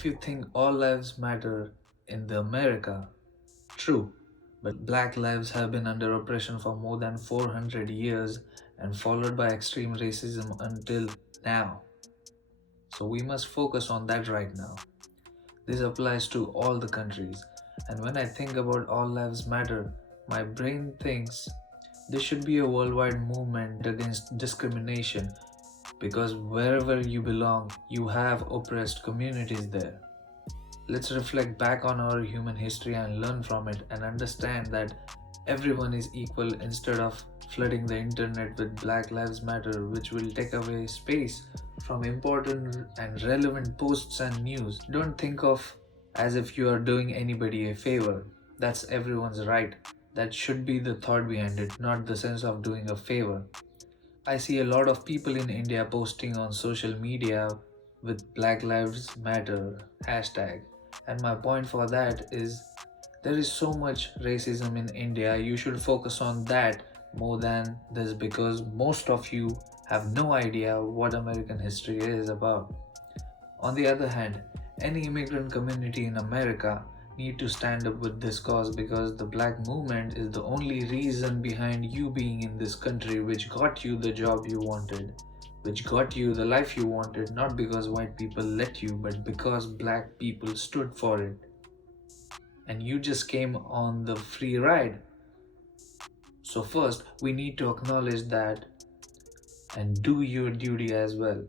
if you think all lives matter in the America, true, but black lives have been under oppression for more than 400 years and followed by extreme racism until now. So we must focus on that right now. This applies to all the countries. And when I think about all lives matter, my brain thinks this should be a worldwide movement against discrimination because wherever you belong, you have oppressed communities there. Let's reflect back on our human history and learn from it and understand that everyone is equal instead of flooding the internet with Black Lives Matter, which will take away space from important and relevant posts and news. Don't think of as if you are doing anybody a favor. That's everyone's right. That should be the thought behind it, not the sense of doing a favor. I see a lot of people in India posting on social media with Black Lives Matter hashtag. And my point for that is there is so much racism in India. You should focus on that more than this because most of you have no idea what American history is about. On the other hand, any immigrant community in America need to stand up with this cause because the black movement is the only reason behind you being in this country which got you the job you wanted, which got you the life you wanted, not because white people let you, but because black people stood for it. And you just came on the free ride. So first, we need to acknowledge that and do your duty as well.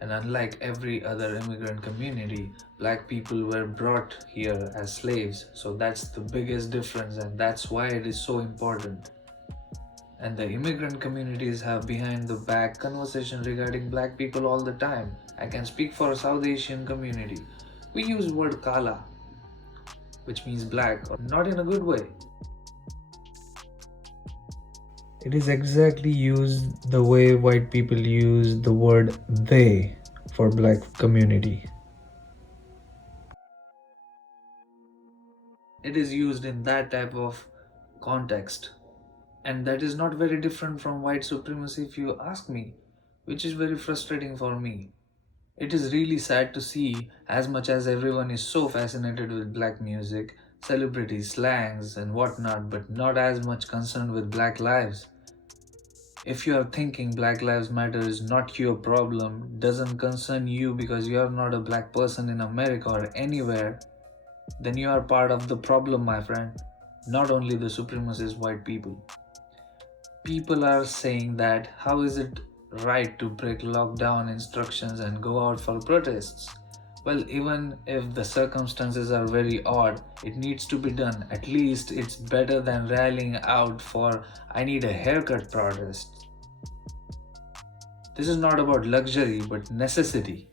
And unlike every other immigrant community, black people were brought here as slaves. So that's the biggest difference, and that's why it is so important. And the immigrant communities have behind the back conversation regarding black people all the time. I can speak for a South Asian community. We use word kala, which means black, or not in a good way. It is exactly used the way white people use the word they for black community. It is used in that type of context. And that is not very different from white supremacy if you ask me, which is very frustrating for me. It is really sad to see as much as everyone is so fascinated with black music, celebrities, slangs, and whatnot, but not as much concerned with black lives. If you are thinking Black Lives Matter is not your problem, doesn't concern you because you are not a black person in America or anywhere, then you are part of the problem, my friend, not only the supremacist white people. People are saying that how is it right to break lockdown instructions and go out for protests? Well, even if the circumstances are very odd, it needs to be done. At least it's better than rallying out for I need a haircut protest. This is not about luxury but necessity.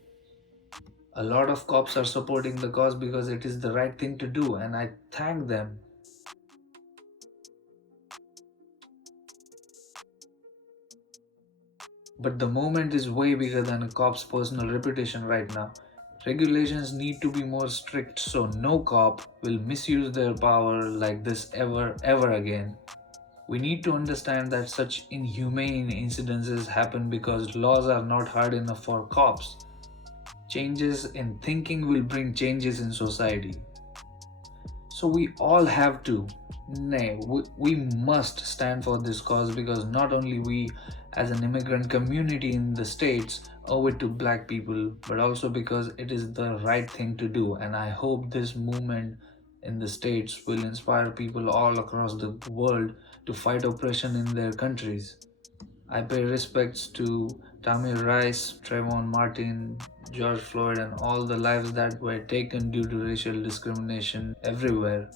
A lot of cops are supporting the cause because it is the right thing to do, and I thank them. But the movement is way bigger than a cop's personal reputation right now. Regulations need to be more strict so no cop will misuse their power like this ever again. We need to understand that such inhumane incidences happen because laws are not hard enough for cops. Changes in thinking will bring changes in society. So we all have to, nay, we must stand for this cause because not only we as an immigrant community in the States owe it to black people, but also because it is the right thing to do. And I hope this movement in the States will inspire people all across the world to fight oppression in their countries. I pay respects to Tamir Rice, Trayvon Martin, George Floyd, and all the lives that were taken due to racial discrimination everywhere.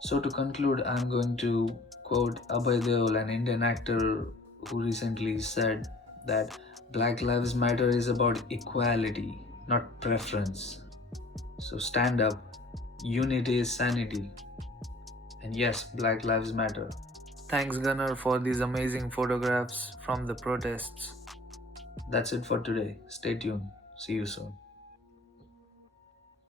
So, to conclude, I'm going to quote Abhyss, an Indian actor who recently said that Black Lives Matter is about equality, not preference. So, stand up. Unity is sanity. And yes, Black Lives Matter. Thanks, Gunnar, for these amazing photographs from the protests. That's it for today. Stay tuned. See you soon.